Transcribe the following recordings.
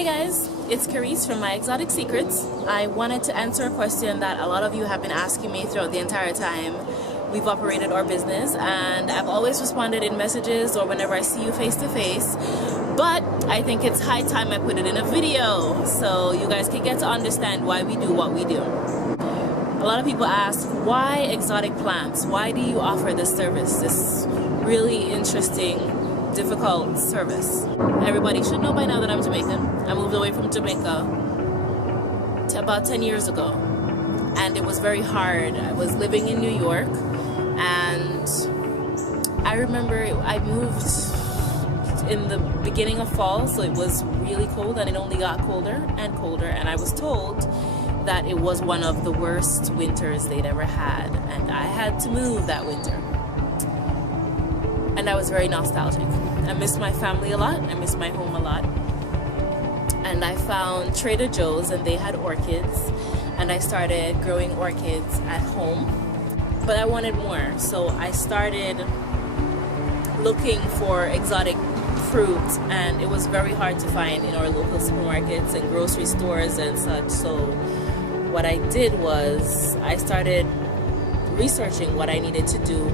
Hey guys, it's Carice from My Exotic Secrets. I wanted to answer a question that a lot of you have been asking me throughout the entire time we've operated our business, and I've always responded in messages or whenever I see you face to face, but I think it's high time I put it in a video so you guys can get to understand why we do what we do. A lot of people ask, why exotic plants? Why do you offer this service, this really interesting, difficult service? Everybody should know by now that I'm Jamaican. I moved away from Jamaica about 10 years ago, and it was very hard. I was living in New York, and I remember I moved in the beginning of fall, so it was really cold, and it only got colder and colder, and I was told that it was one of the worst winters they'd ever had, and I had to move that winter. And I was very nostalgic. I miss my family a lot, I miss my home a lot. And I found Trader Joe's, and they had orchids, and I started growing orchids at home. But I wanted more, so I started looking for exotic fruit, and it was very hard to find in our local supermarkets and grocery stores and such. So what I did was I started researching what I needed to do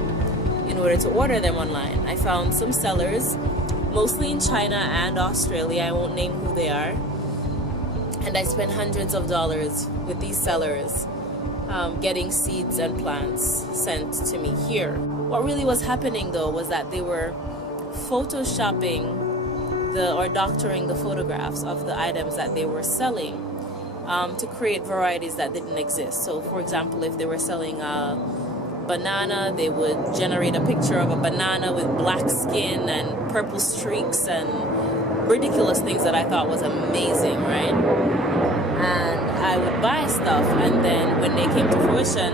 in order to order them online. I found some sellers, mostly in China and Australia. I won't name who they are. And I spent hundreds of dollars with these sellers getting seeds and plants sent to me here. What really was happening though was that they were photoshopping or doctoring the photographs of the items that they were selling to create varieties that didn't exist. So for example, if they were selling banana, they would generate a picture of a banana with black skin and purple streaks and ridiculous things that I thought was amazing, right? And I would buy stuff, and then when they came to fruition,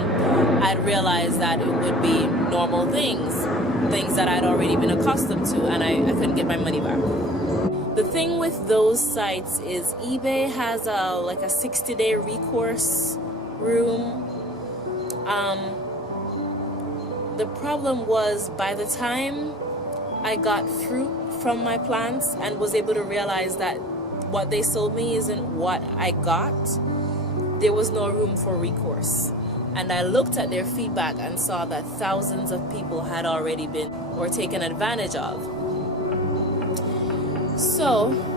I'd realize that it would be normal things that I'd already been accustomed to, and I couldn't get my money back. The thing with those sites is eBay has like a 60-day recourse room. The problem was, by the time I got fruit from my plants and was able to realize that what they sold me isn't what I got, there was no room for recourse. And I looked at their feedback and saw that thousands of people had already been or taken advantage of. So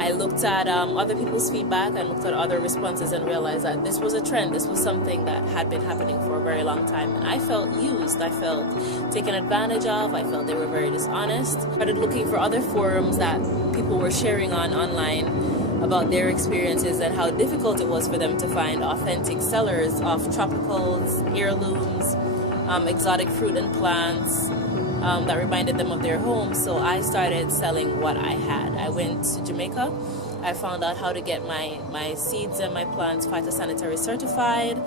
I looked at other people's feedback and looked at other responses and realized that this was a trend. This was something that had been happening for a very long time. And I felt used. I felt taken advantage of. I felt they were very dishonest. I started looking for other forums that people were sharing online about their experiences and how difficult it was for them to find authentic sellers of tropicals, heirlooms, exotic fruit and plants that reminded them of their home. So I started selling what I had. I went to Jamaica. I found out how to get my seeds and my plants phytosanitary certified.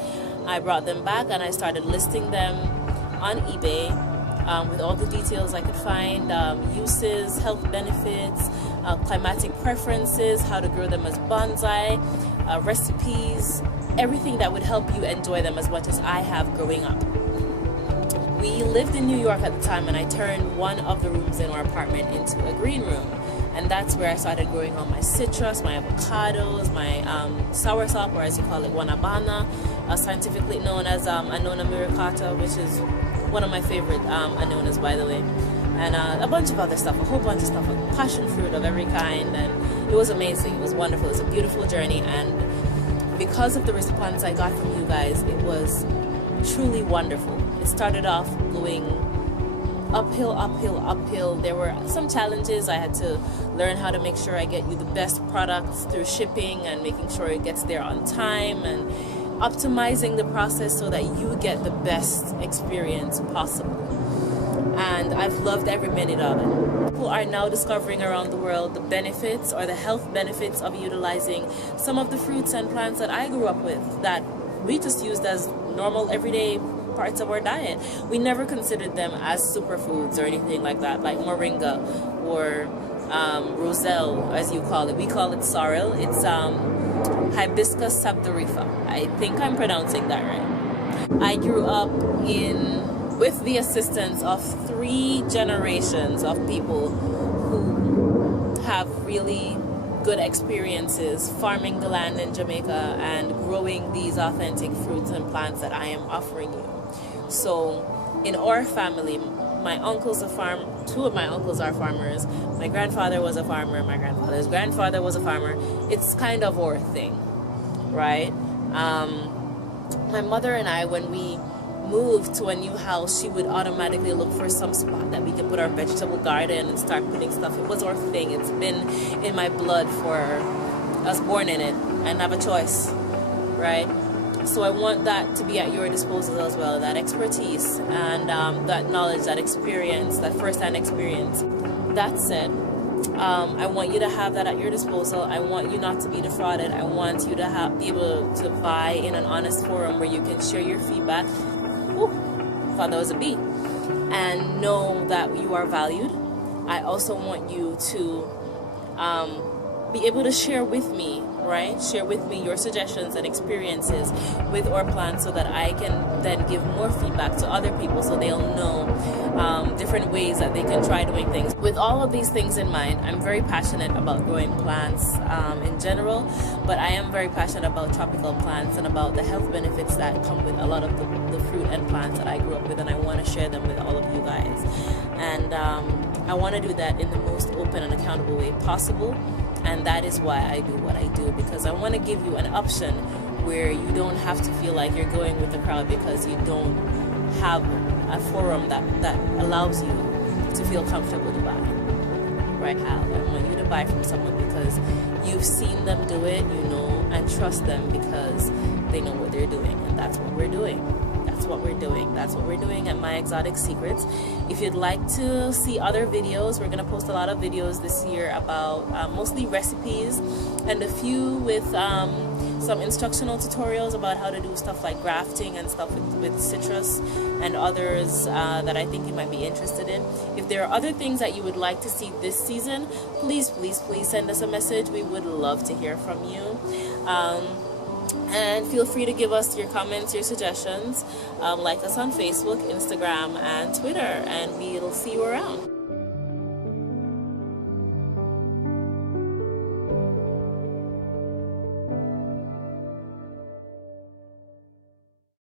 I brought them back and I started listing them on eBay with all the details I could find, uses, health benefits, climatic preferences, how to grow them as bonsai, recipes, everything that would help you enjoy them as much as I have growing up. We lived in New York at the time, and I turned one of the rooms in our apartment into a green room. And that's where I started growing all my citrus, my avocados, my soursop, or as you call it, guanabana, scientifically known as Annona muricata, which is one of my favorite annonas, by the way. And a bunch of other stuff, a whole bunch of stuff, like passion fruit of every kind. And it was amazing. It was wonderful. It was a beautiful journey. And because of the response I got from you guys, it was truly wonderful. It started off going uphill, uphill, uphill. There were some challenges. I had to learn how to make sure I get you the best products through shipping and making sure it gets there on time and optimizing the process so that you get the best experience possible. And I've loved every minute of it. People are now discovering around the world the benefits or the health benefits of utilizing some of the fruits and plants that I grew up with that we just used as normal everyday parts of our diet. We never considered them as superfoods or anything like that, like moringa or roselle, as you call it. We call it sorrel. It's Hibiscus sabdorifa. I think I'm pronouncing that right. I grew up with the assistance of 3 generations of people who have really good experiences farming the land in Jamaica and growing these authentic fruits and plants that I am offering you. So in our family, my uncles are two of my uncles are farmers. My grandfather was a farmer. My grandfather's grandfather was a farmer. It's kind of our thing, right? My mother and I, when we moved to a new house, she would automatically look for some spot that we could put our vegetable garden and start putting stuff. It was our thing. It's been in my blood for us, born in it. I didn't have a choice, right? So I want that to be at your disposal as well, that expertise and that knowledge, that experience, that first-hand experience. That said, I want you to have that at your disposal. I want you not to be defrauded. I want you to be able to vie in an honest forum where you can share your feedback. Ooh, thought that was a B. And know that you are valued. I also want you to be able to share with me, right? Share with me your suggestions and experiences with our plans so that I can then give more feedback to other people so they'll know different ways that they can try doing things. With all of these things in mind, I'm very passionate about growing plants in general, but I am very passionate about tropical plants and about the health benefits that come with a lot of the fruit and plants that I grew up with, and I want to share them with all of you guys. And I want to do that in the most open and accountable way possible. And that is why I do what I do, because I want to give you an option where you don't have to feel like you're going with the crowd because you don't have a forum that allows you to feel comfortable to buy. Right, Hal? I want you to buy from someone because you've seen them do it, you know, and trust them because they know what they're doing. And that's what we're doing. That's what we're doing. That's what we're doing at My Exotic Secrets. If you'd like to see other videos, we're going to post a lot of videos this year about mostly recipes and a few with some instructional tutorials about how to do stuff like grafting and stuff with citrus and others that I think you might be interested in. If there are other things that you would like to see this season, please send us a message. We would love to hear from you. And feel free to give us your comments, your suggestions. Like us on Facebook, Instagram, and Twitter, and we'll see you around.